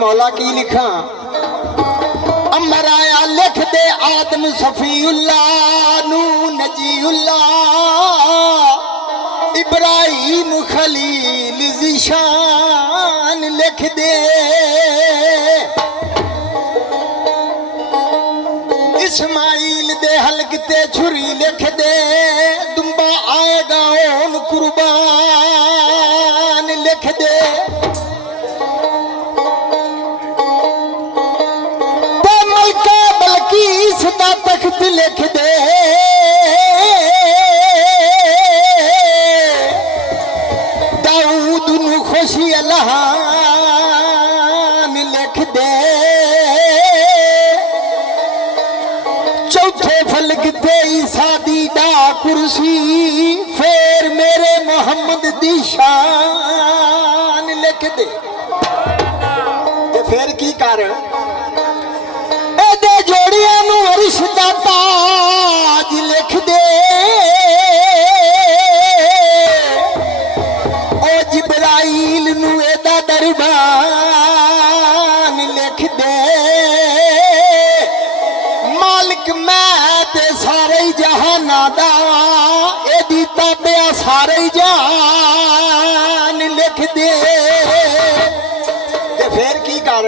मौला की लिखा अमर आया लिख दे आदम सफीउल्लाह नू नजीउल्लाह इब्राहिम खलील ज़ीशान लिख दे इस्माइल दे हलक ते छुरी लिख दे दुम्बा आएगा ओन कुर्बान लिख दे ते मलका बल्कीस दा तख्त लिख दे दाऊद नू खुशी अलहान लिख दे चौथे फलक ते ईसा दी डा कुर्सी फिर मेरे मोहम्मद दी शान लिख दे ते फिर की कर एदे जोड़ियां नू अरश दा ताज लिख दे ओ जिब्राइल नू एदा दरबान लिख दे मालिक मैं ते सारे जहाना दा एदी ताबिया सारे जहान लिख दे ते फिर की कर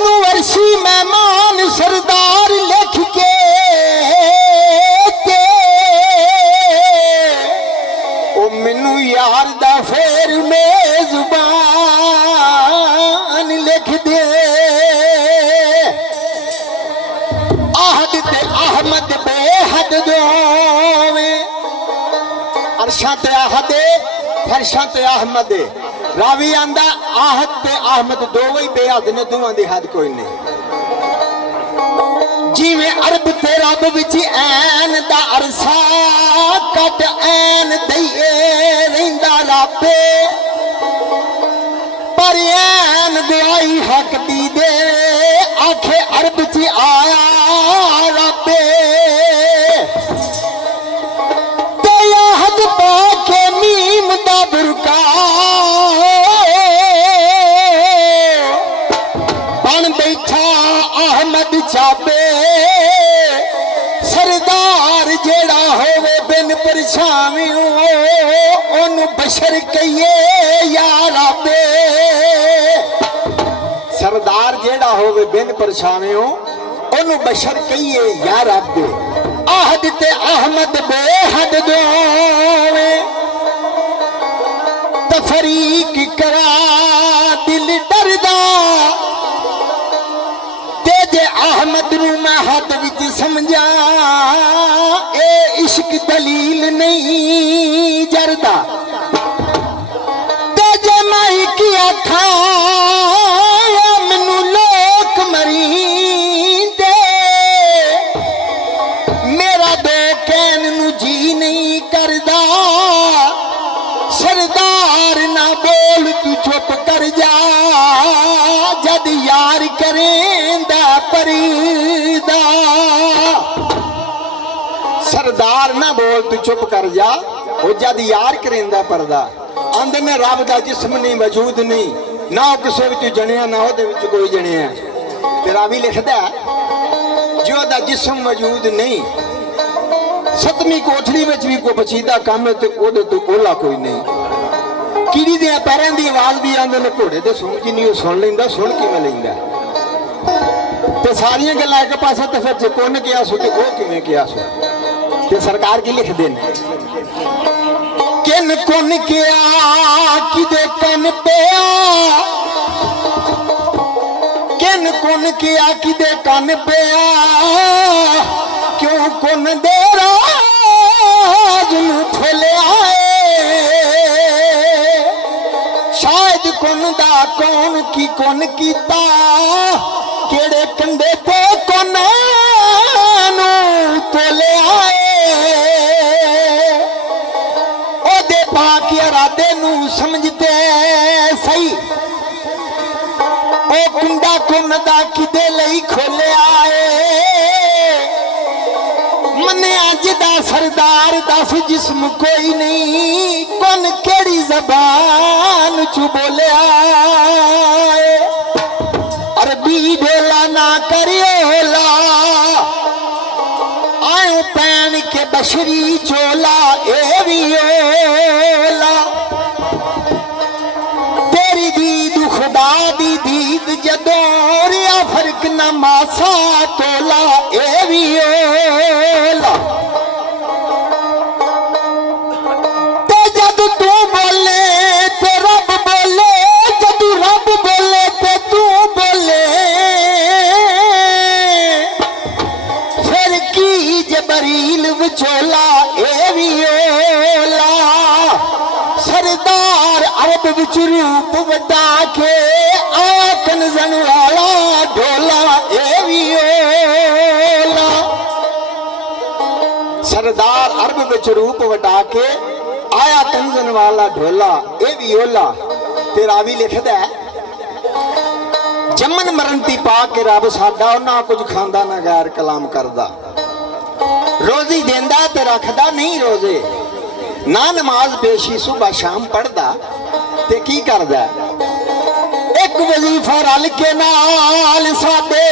नू वर्षी मेहमान सरदार लिख के ओ मैनू यार दा फिर मेजबान लिख दे आहद ते अहमद बेहद दोवे अरशा ते आहद फरशा ते अहमद रावी आंदा आहद ते अहमद दोवे बेहद ने दोवां दी हद कोई नहीं जिवें अरब ते रब विच ऐन दा अरसा कट ऐन दईए रहिंदा रब्बे पर ऐन दुआई हक दी दे आखे अरब च आया रब्बे ते आहद पाके मीम दा बुरका बन बैठा अहमद चाबे सरदार जेड़ा होवे बिन परछावियों ओनू बशर कहिए या रब्बे सरदार जेड़ा होवे बिन परछावियों ओनू बशर कहिए या रब्बे आहद ते अहमद बेहद दोवे तफरीक करा दिल डरदा जे अहमद नू मैं हद विच समझा ए इश्क दलील नहीं जरदा ते जे मैं की आखा मैनू लोक मरींदे मेरा दो कहन नू जी नहीं करदा सरदार ना बोल तू चुप कर जा जद यार करेंदा परीदा सरदार ना बोल तू चुप कर जा वो जद यार करेंदा पर्दा आंदे ने रब दा जिस्म नहीं वजूद नहीं ना किसी विच जणिया ना ओदे विच कोई जणिया ते रावी लिखदा जो दा जिस्म वजूद नहीं सतवीं कोठड़ी विच भी कोई बचीदा काम है ते ओदे तो ओला कोई नहीं कीड़ी दे पैरों की आवाज भी आंदे ने घोड़े ते सुन की नहीं सुन लेंदा सुन किवें लेंदा ते सारियां गल्लां एक पासे ते फिर जे कुन किया सो ते वो किवें किया सो ते सरकार की लिख देन किन कुन किया किदे कन पिया किन कुन किया किदे कन पिया क्यों कुन दे राज नू खोलिया शायद कुन दा कौन की कुन कीता केड़े कंडे ते कुन नू तोलिया ओदे पाक इरादे नू समझते सही ओ कुंडा कुन दा किदे लई खोलिया मन्निया जिदा सर सरदार दस जिस्म कोई नहीं कौन केड़ी जबान चु बोलिया अरबी ढोला ना करियोला आयो पैन के बशरी चोला ए भी ओला तेरी दीद खुदा दी दीद जदों रिया फर्क न मासा तोला ए भी ओला ते जद तू बोले ते रब बोले जद रब बोले ते तू बोले फिर की जबरील विचोला ए भी ओला सरदार अरब विच रूप वटा के आ कंजन वाला ढोला ए भी ओला सरदार अरब विच रूप वटा के आया कंजन वाला ढोला ए भी ओला ते रावी लिखदा है जमन मरण ती पा के रब साडा ना कुछ खांदा ना गैर कलाम करदा रोजी देंदा ते रखदा नहीं रोजे ना नमाज पेशी सुबह शाम पढ़दा ते की करदा एक वजीफा रल के नाल साडे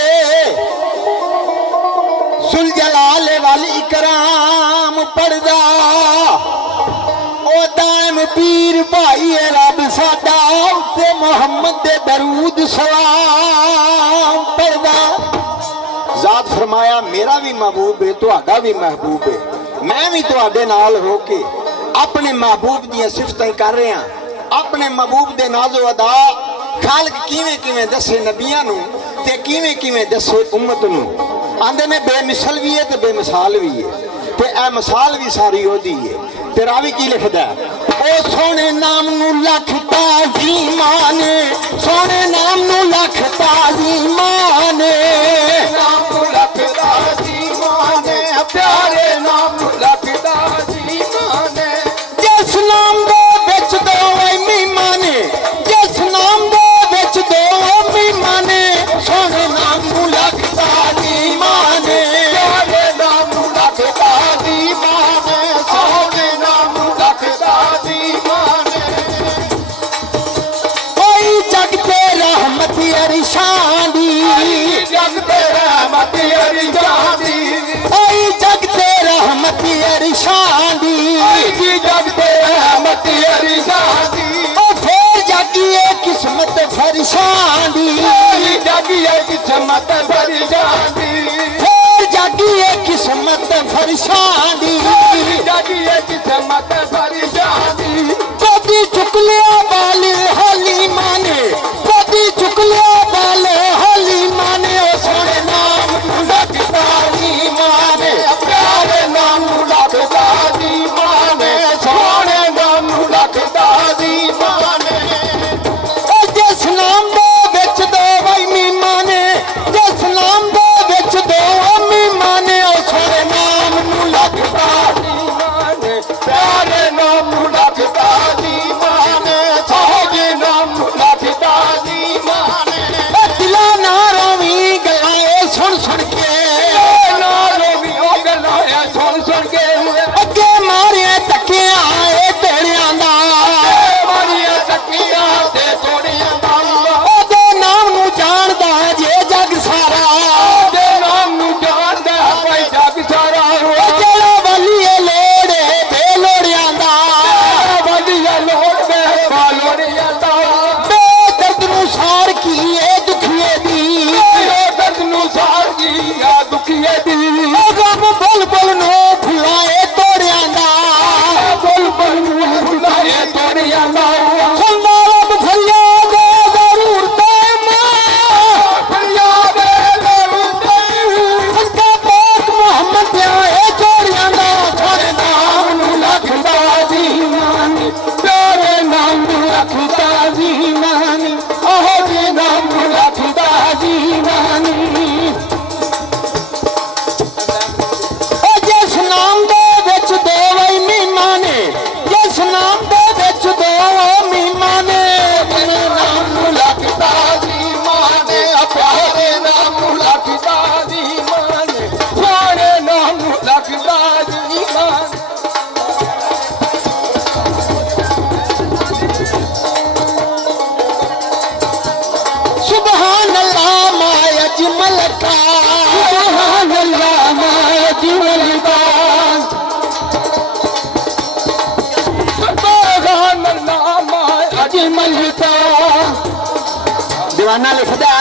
सुल जलाल वाल इकराम पढ़दा ओ दाम पीर भाई रब साडा ते मोहम्मद दे दरूद सलाम पढ़दा ज़ात फरमाया मेरा भी महबूब है तुहाडा भी महबूब है मैं भी तुहाडे नाल हो के अपने महबूब दी सिफतां कर रहे हैं अपने महबूब दे नाज़ो अदा खालक किवें किवें दसे नबियां नूं ते किवें किवें दसे उम्मत नूं आंदे ने बेमिसल भी है ते बेमिसाल भी है ते ए मिसाल भी सारी ओदी है ते रावी की लिखदा ओ सोने नाम नूं लख ताज़ीमान सोने नाम नूं लख ताज़ीमान नाम नूं लख ताज़ीमान प्यारे नाम नूं लख ताज़ीमान जिस नाम दे विच दो मीमाने जिस नाम दे विच दो मीमाने सोने नाम नूं लख ताज़ीमान प्यारे नाम नूं लख ताज़ीमान सोने नाम नूं लख ताज़ीमान कोई जग ते रहमत अरिशान दी जग ते रहमत अरिशान दी कोई जग ते रहमत अरिशान दी जग ते रहमत अरिशान दी ओ फिर जागिए किस्मत फरिशान दी जागिए किस्मत फरिशान दी फिर जागिए किस्मत फरिशान दी जागिए किस्मत फरिशान दी कभी चुक लिया बाल होली माने कभी चुक लिया बाल होली माने ओ सोने नाम लख ताज़ीमान प्यारे नाम नूं लख ताज़ीमान सोने नाम नूं लख ताज़ीमान ओ जिस नाम दे विच दो मीमाने जिस नाम दे विच दो मीमाने ओ सोने नाम नूं लख गाना लिखदा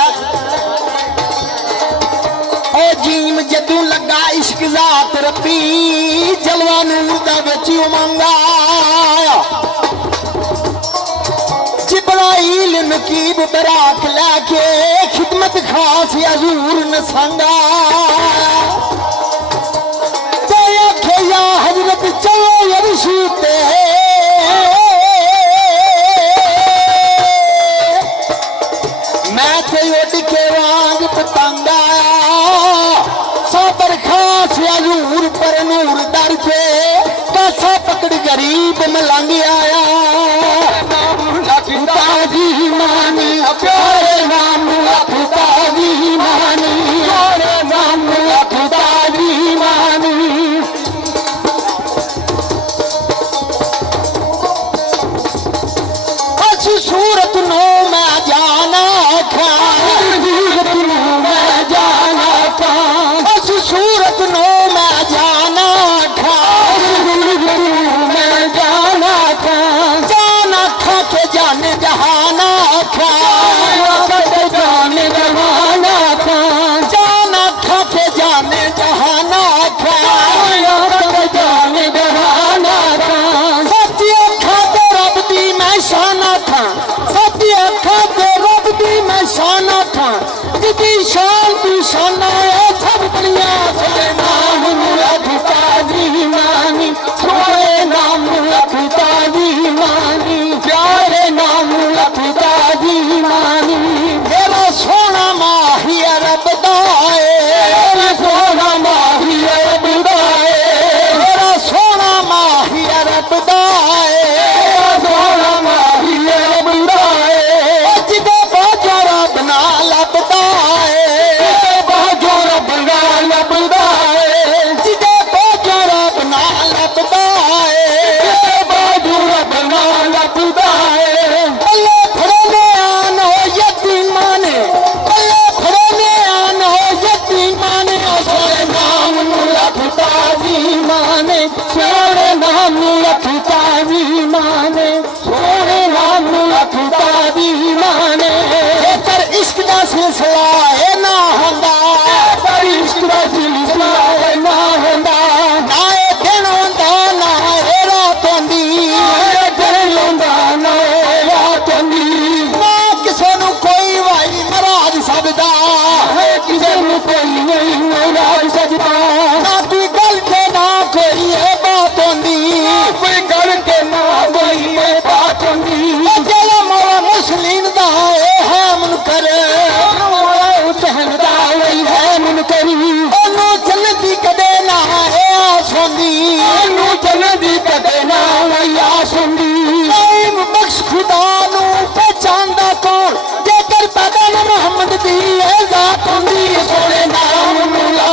ओ जीम जदू लगा इश्क जात रब्बी जलवा नूर दा विच उमंगा जिब्राइल नकीब बराक लैके खिदमत खास हजूर नसंगा आखे या हजरत चलो यर्शी ते मैं ते उड़ के वांग पतंगा साबर खास हजूर पर नूर दर पे कासा पकड़ गरीब मलंग आया पिताजी मानी प्यारे नाम पिताजी मानी प्यारे नाम पिताजी मानी सूरत नो मैं जाना था सूरत नो मैं जाना था सूरत नो मैं जाना था मैं जाना था जाना था के जाने जहाना था जाने जहाना था जाना था के जाने जहाना था जाने जहाना था सच्ची अखा ते रब दी मैं शाना था सच्ची अखा ते रब दी मैं शाना था जिदी शान तू शाना है सब दुनिया सोने नाम पिताजी मानी सोने नाम पिताजी मानी प्यारे नाम पिताजी मानी मेरा सोना माही रब दाए सोना माही रब दाए मेरा सोना माही रब दाए सोना माही रब दाए जिदे बाजो रब ना लभदा है बाजो रब ना लभदा है जिदे बाजो रब ना लभदा है बाजो रब ना लभदा है अल्लाह फड़ने आन हो यतीमां ने अल्लाह फड़ने आन हो यतीमां ने सोने नाम पिताजी माने सोने नाम पिताजी माने सोने नाम पिताजी माने जेकर इश्क दा सिलसिला है ना होंदा पर इश्क दा सिलसिला है ना होंदा ना ए दिन होंदा ना ए रात होंदी दिन होंदा ना ए रात होंदी ना किसे नू कोई वाई नाराज सकदा किसे नू कोई नहीं नाराज सकदा ना कोई गल ते ना कोई ए बात होंदी कोई गल ते ना कोई ए बात होंदी जेड़ा मौला मुस्लिम दा है मुनकर हुसैन दा है मुनकर ओनू जन्नती कदे ना है आस होंदी ओनू जन्नती कदे ना है आस होंदी टाइम बख्श खुदा नू पहचानदा कौन जेकर पैदा न मुहम्मद दी है जात होंदी सोने नाम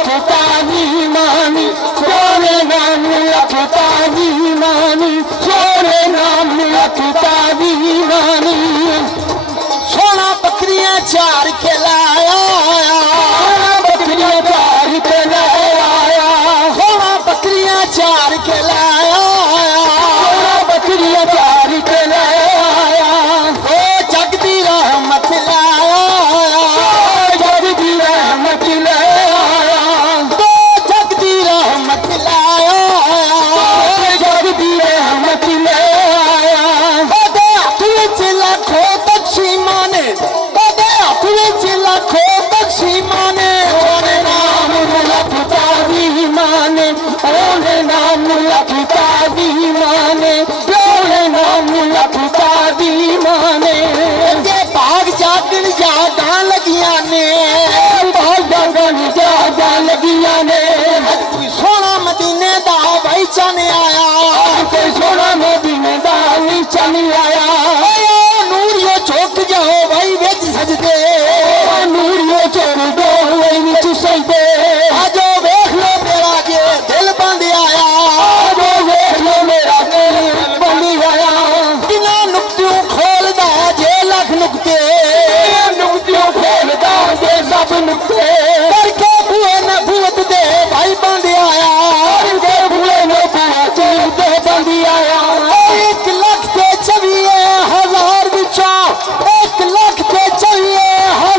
पिताजी मानी सोने नाम पिताजी मानी सोने नाम पिताजी मानी सोना बकरियां चार के लाया बकरियां चार के लाया सोना बकरियां चार के लाया बकरियां चार के लाया ओ जग दी रहमत लाया जग दी रहमत लाया तो जग दी रहमत लाया जग दी रहमत लाया ओदे हथ विच लाखों बख्शी माने ओदे हथ विच लाखों बख्शी माने ओने नाम पिताजी माने ओने नाम पिताजी माने ओने नाम पिताजी माने जे भाग जागण जागां लगियां ने भाग जागण जागां लगियां ने कोई सोना मदीने दा भाई चन आया कोई सोना मदीने दा भाई चन आया नूरियो चौक जाओ भाई विच सजदे नूरियो चौक दो भाई विच सजदे आजो वेख लो मेरा जे दिल बंद आया आजो वेख लो मेरा दिल बंद आया बिना नुक्तियों खोलदा जे लख नुक्ते नुक्तियों खोलदा जे सब नुक्ते करके बुए नबूवत दे भाई बंद आया करके बुए नबूवत दे बंद आया 1,24,000 विचों 1,24,000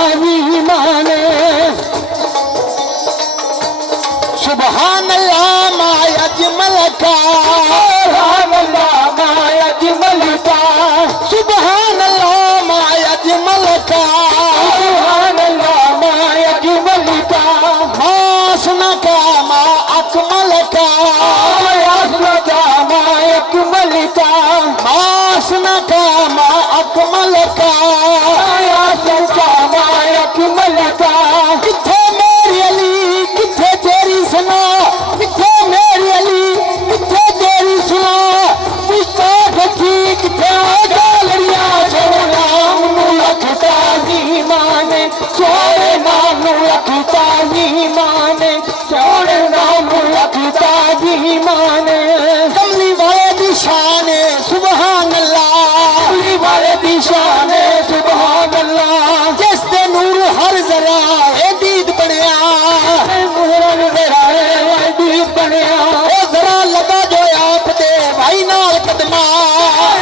जी माने सुभान अल्लाह माया मलका सुभान अल्लाह माया मलका सुभान अल्लाह माया मलका सुभान अल्लाह माया मलका मासना का मा अकमल का माया मलका मासना का मा अकमल का माया मलका किथे मेरी अली किथे तेरी सना किथे मेरी अली किथे तेरी सुना पुछता गठी किथे गालड़िया सोने नाम नू लखता जी माने सोने नाम नू लखता जी माने सोने नाम नू लखता जी माने कमली वाले दी शान सुभान अल्लाह कमली वाले दी शान सुभान अल्लाह जिस दे नूर हर जरा ए दीद बनया मुहरन मेरा दीप बनया ओ जरा लगा जो आप दे भाई नाल कदमा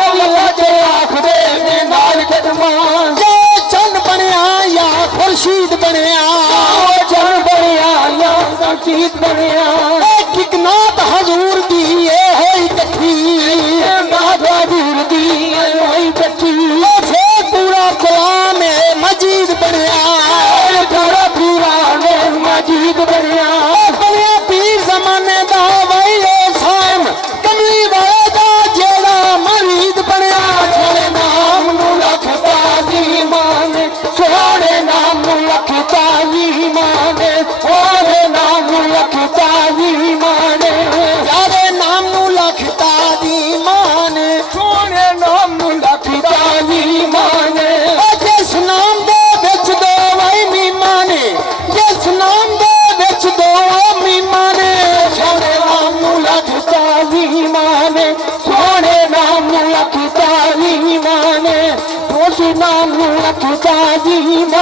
अल्लाह के आख दे में नाल कदमा ये चंद बनया या खुर्शीद बनया चल बनया या चीत बनया एक एक नात हजूर दी ए होई कठी माता दूर दी होई कच्ची ओ फिर पूरा कुरान मजीद बनया पूरा पूरा मजीद बनया बनया पीर जमाने दा वही साम कमली वाले दा जेड़ा मरीद बनया सोने नाम नू लखता जी माने सोने नाम नू लखता जी माने सोने नाम नू लखता जी माने यारे नाम नू लखता दी मान सोने नाम नू लखता जी माने ओ जिस नाम दे विच दो वही मीमान जिस नाम दे विच दो मीमान सोने नाम नू लखता जी माने सोने नाम नू लखता जी माने उस नाम नू लखता जी माने